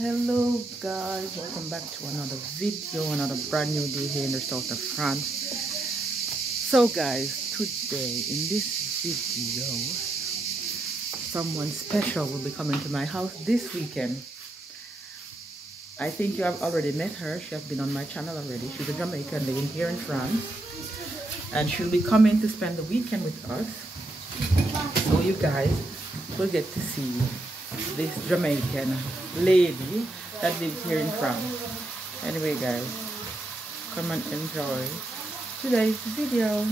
Hello guys, welcome back to another video, another brand new day here in the south of France. So guys, today in this video, someone special will be coming to my house this weekend. I think you have already met her. She has been on my channel already. She's a Jamaican living here in France, and she'll be coming to spend the weekend with us. So you guys will get to see this Jamaican lady that lives here in France. Anyway guys, come and enjoy today's video.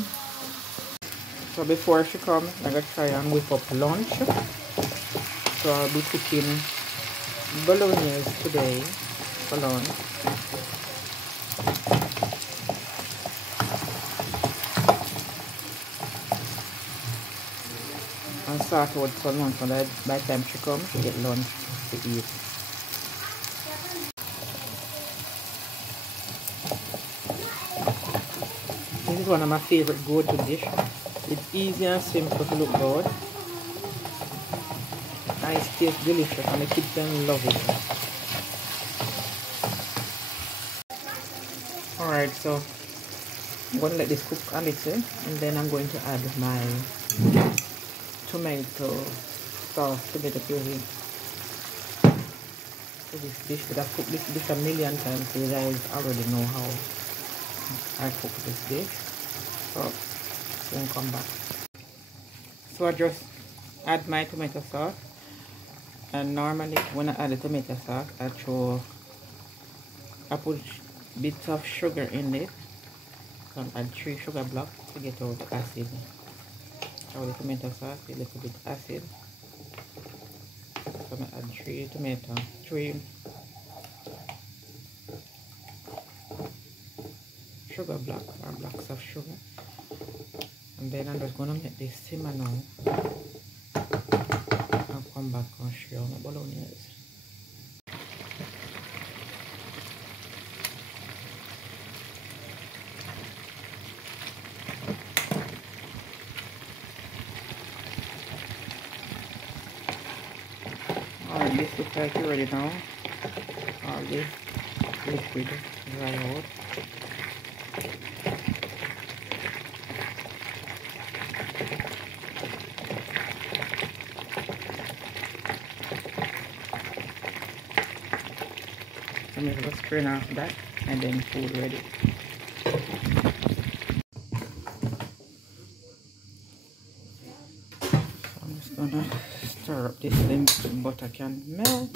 So before she comes, I'm gonna try and whip up lunch. So I'll be cooking bolognese today for lunch. And start with for lunch, so that by the time she comes, she get lunch to eat. This is one of my favorite go-to dish. It's easy and simple to look good. And it tastes delicious, and the kids them love it. Alright, so I'm going to let this cook a little, and then I'm going to add my tomato sauce, tomato puree to this dish. But I've cooked this dish a million times, so you guys already know how I cook this dish. So won't come back. So I just add my tomato sauce, and normally when I add the tomato sauce, I put bits of sugar in it. So I add 3 sugar blocks to get all the acid. So the tomato sauce, a little bit acid. So I add 3 sugar blocks or blocks of sugar. And then I'm just gonna make this simmer now. I'll come back and show you my bolognese. Alright, this looks like it's ready now. All this liquid dry out. I'm just going to strain off that, and then food ready. So I'm just going to stir up this thing so the butter can melt.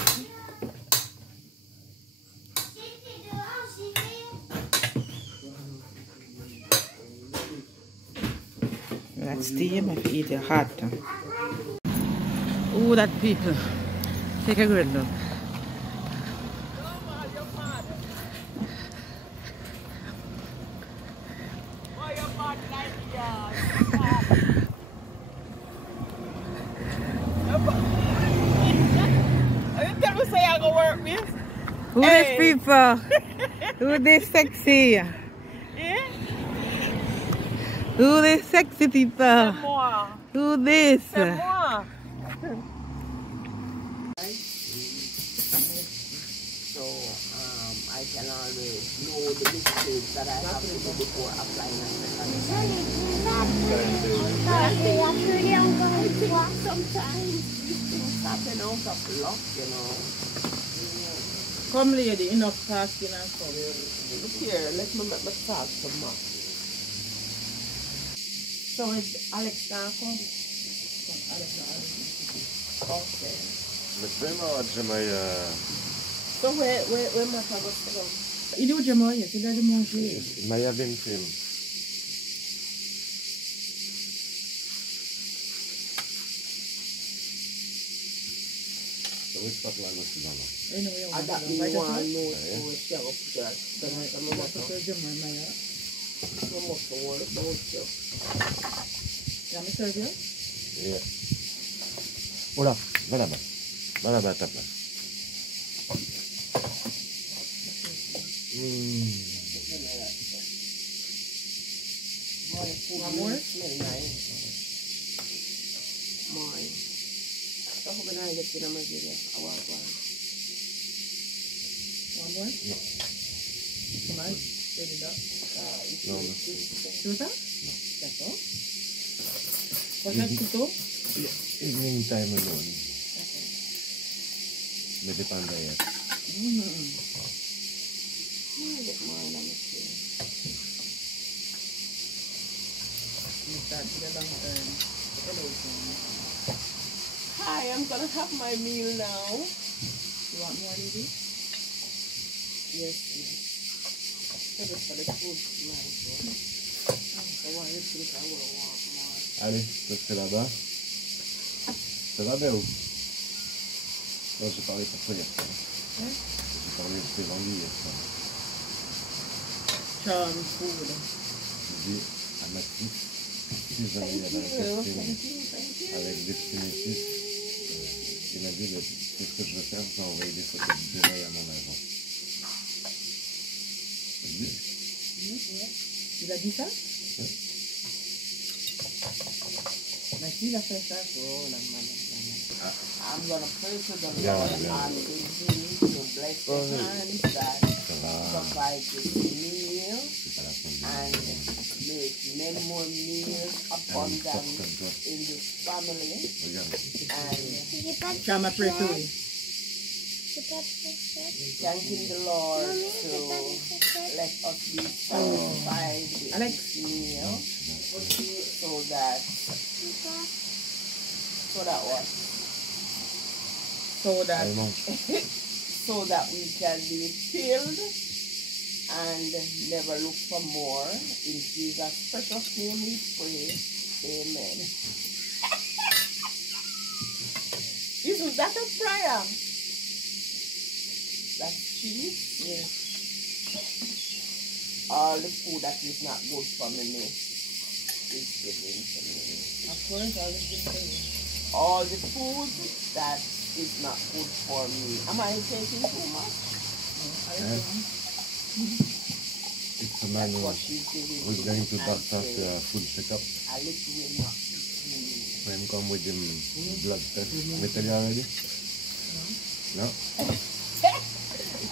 That's steam if you eat it hot. Oh, that people. Take a good look. Who these people? Who this sexy? Yeah? Who this sexy people? Who this? So I can always know the mistakes that I have to do before applying a second time. Sometimes these things happen out of luck, you know. Come lady, enough talking and come. Look here, let me make my talk some more. So is Alex now come? Okay. So where must I go? Il est où Jamaïque? Il a de manger. Maya vient film. So which part line was it on? I got me one note for share up that. I'm going to tell Jamaïque. I'm going to work about you. Can I serve you? Yeah. Hola, va là-bas. Va là-bas à ta place. More? Smell nice. Mine. So, how can I get in a Nigeria? I want one. more? No. Too much? Fill it up. No, no. Tout ça? No. D'accord. Peut-être plutôt? Evening time alone. May depende yan. Hi, I'm gonna have my meal now. You want more, Lily? Yes, yes. For the food, man. So why you think I will want more? Allez, c'est là-bas. Ça va bien où? Non, j'ai parlé pour toi hier soir. J'ai parlé de tes envies hier soir. Charm food. J'ai dit à ma petite, si j'avais la castine avec des petits métis, il m'a dit, c'est ce que je veux faire, je vais envoyer des photos de déraille à mon agent. Il a dit ça? Oui. Ma fille a fait ça. Oh la maman. I'm gonna pray to the Yeah, Lord yeah. and continue to bless the hands that provide this meal and make many more meals abundant in this family. And Charm, I pray to you. thanking the Lord to let us be satisfied with this meal so that we can be filled and never look for more. In Jesus' precious name we pray. Amen. Isn't that a prayer? That's cheese? Yes. All the food that is not good for me is given to me. Of course, I'll just give it. All the food that is not good for me. Am I taking too much? It's a man who's going to doctor after a full checkup. A little will not be clean. When come with him blood test. Did I tell you already? No?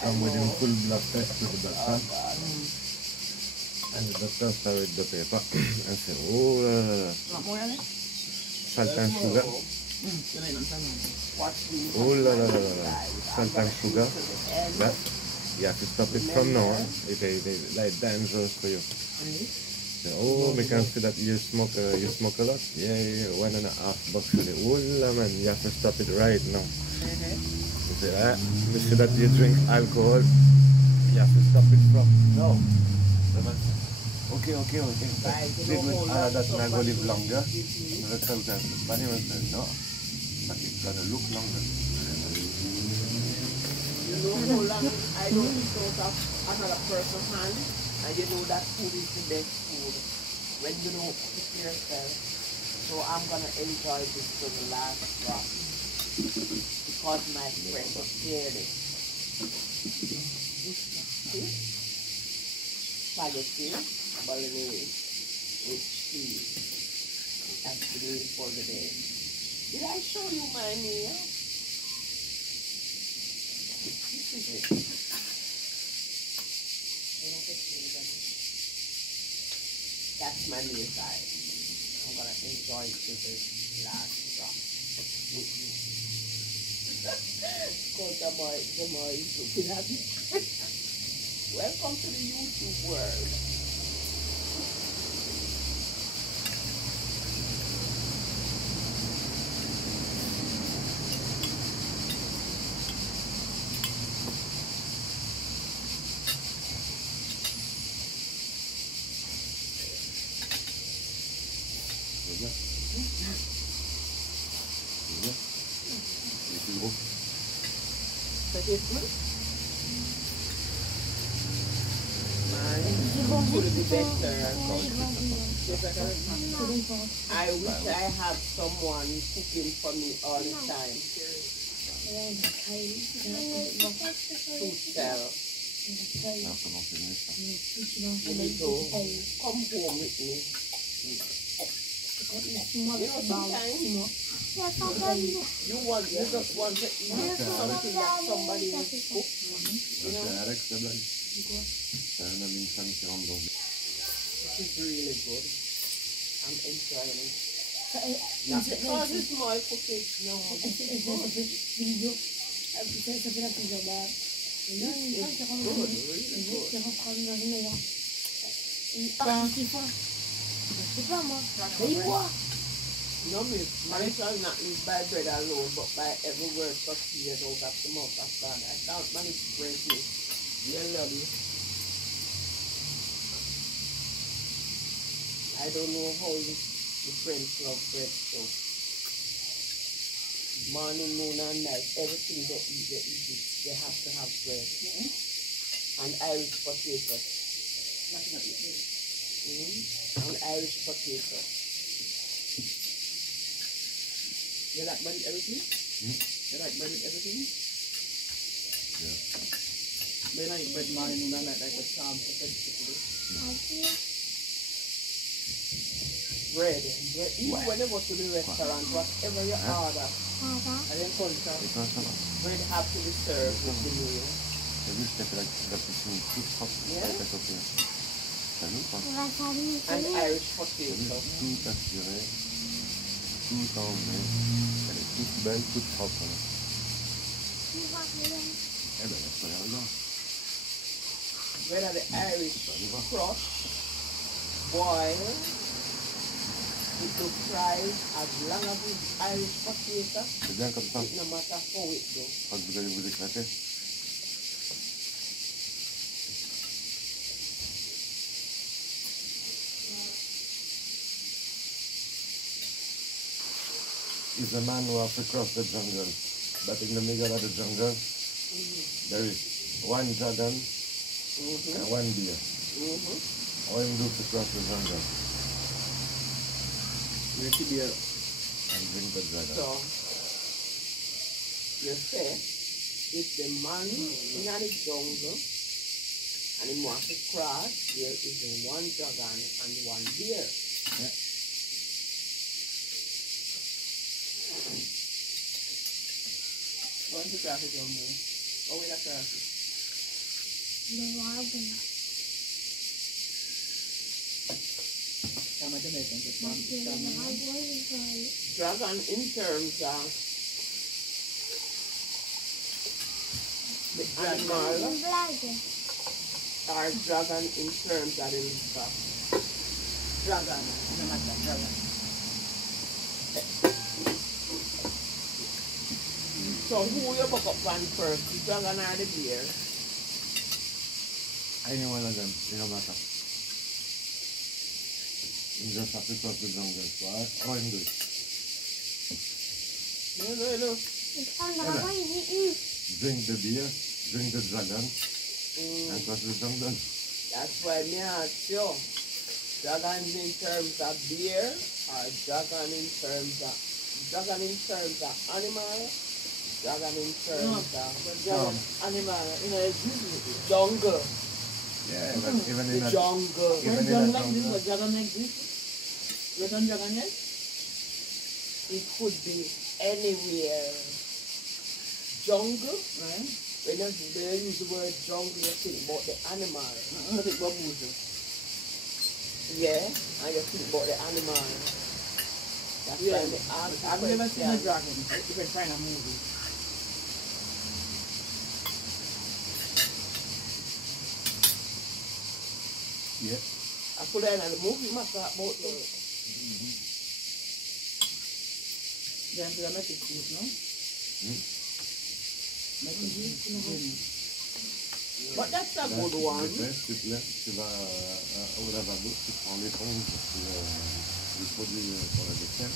Come with him full blood test to the doctor. And the doctor started the paper and said, oh, Want more of it? salt and sugar. Oh la la la la. Salt and sugar. That you have to stop it from now on. It's like dangerous for you. So, oh, we can see that you smoke a lot. Yeah, 1.5 bucks a day. Oh la man, you have to stop it right now. You say, we see that you drink alcohol. You have to stop it from now. Okay. Big with that and I go live longer. And the result is, but he said, no, but it's gonna look longer. You know how long I don't eat out of another person's hand, and you know that food is the best food when you don't cook yourself. So I'm gonna enjoy this to the last drop because my friend prepared it. See? Spaghetti, bolognese with cheese. That's the meal for the day. Did I show you my meal? This is it. That's my meal time. I'm gonna enjoy it to the last drop with you. Jamal is looking at me. Welcome to the YouTube world. I wish I had someone cooking for me all the time to sell. You need to come home with me You know, sometimes you just want to eat something that somebody will cook. You know? This is really good. I'm enjoying it. Not because it's my cooking, no. It's good, really good. No, miss, man shall not live by bread alone, but by every word proceeded out of the mouth of God. I can't manage to break me. Dear love you. I don't know how the French love bread, so morning, noon, and night, everything they eat, they have to have bread. And Irish potatoes. And Irish potatoes. You like bread with everything? You like bread with everything? Yeah. They like bread morning, noon, and night, like the Psalm said today. Bread. Even when you go to the restaurant, whatever you order, and then bread have to be served with the meal. And Irish potatoes. Tout en main. Elle est toute belle, toute propre. Eh ben, regarde. Whether the Irish crush, boil, it will fry as long as it's Irish potato. C'est bien comme ça. No matter how it goes. Je crois que vous allez vous éclater. Is a man who has to cross the jungle, but in the middle of the jungle, there is one dragon and one deer. All him do to cross the jungle. Drink the beer. And drink the dragon. So, you say, if the man in the jungle and he wants to cross, there is one dragon and one deer. Yeah. What's the traffic on there? Oh, wait, that's traffic. The wild one. Some of Jamaicans, it's The from wild one is right. dragon in terms of the animal, In black. or dragon in terms of the stuff. Dragon, no matter dragon. So who you buck up on first, the dragon or the deer? Any one of them, it don't matter. You just have to cross the jungle. So all him do it. No. It's on the way. Drink the beer, drink the dragon, and cross the jungle. That's why me ask you, dragon in terms of beer or dragon in terms of animal, dragon in terms of animal, jungle. Yeah, but even in The a jungle. even in a jungle, dragon like this? You done dragon yet? It could be anywhere. Jungle, right? When they use the word jungle, you think about the animal. I think about music. Yeah, and you think about the animal. That's why they ask. I've never seen a dragon. You can find a movie. yeah. I put that in the movie, must talk about the. Then to the metal food, no? But that's a good one. Tu te lèves, tu vas au lavabo, tu prends l'éponge, tu produis pour la vaisselle,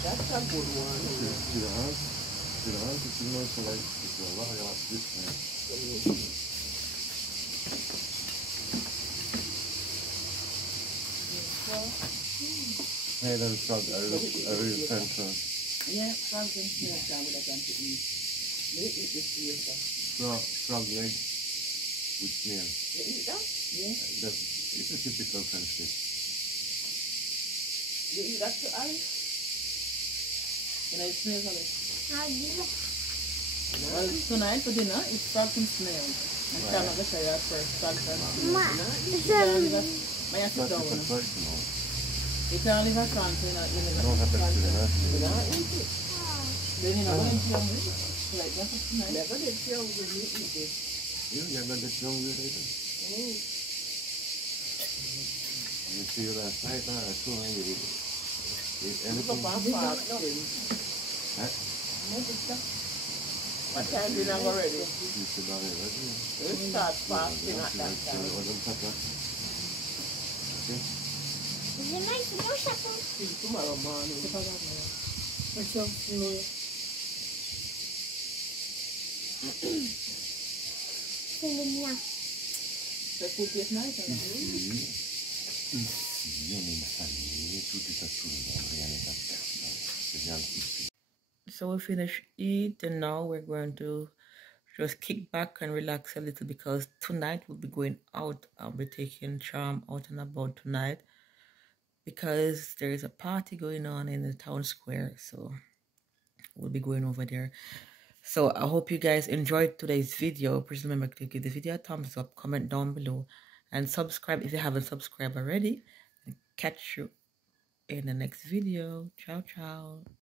That's a good one. tu le rinces, et tu le mets au soleil. Et tu vas voir, il y aura plus rien. Hey, then frog, I will send frog. Yeah, frogs and snakes are what I want to eat. They eat the snake. Frog leg with snail. You eat that? Yeah. It's a typical French dish. You eat that to ice? You know, it's snails on it. I did. Well, tonight for dinner, it's frogs and snails. And I'm not going to show you at first. Frogs and snails. Ma, May I sit That's down? a choice, you know. You can't leave a chance, you know. You No happen to the last You one. don't eat it. Then you know, when you're hungry, like that's what's nice. Never did feel when you eat it. You're not that young with it. Mm. You see you last night, I saw you eat Look anything. up and fasting. Huh? What time dinner go ready? You should have it, right? You start fasting at that time. is it nice to know something? Till tomorrow morning. What's up, Louis? Feeling ya. The food tastes nice, or not? So we finished eating. Now we're going to just kick back and relax a little because tonight we'll be going out. I'll be taking Charm out and about tonight because there is a party going on in the town square. So we'll be going over there. So I hope you guys enjoyed today's video. Please remember to give the video a thumbs up, comment down below, and subscribe if you haven't subscribed already. And catch you in the next video. Ciao, ciao.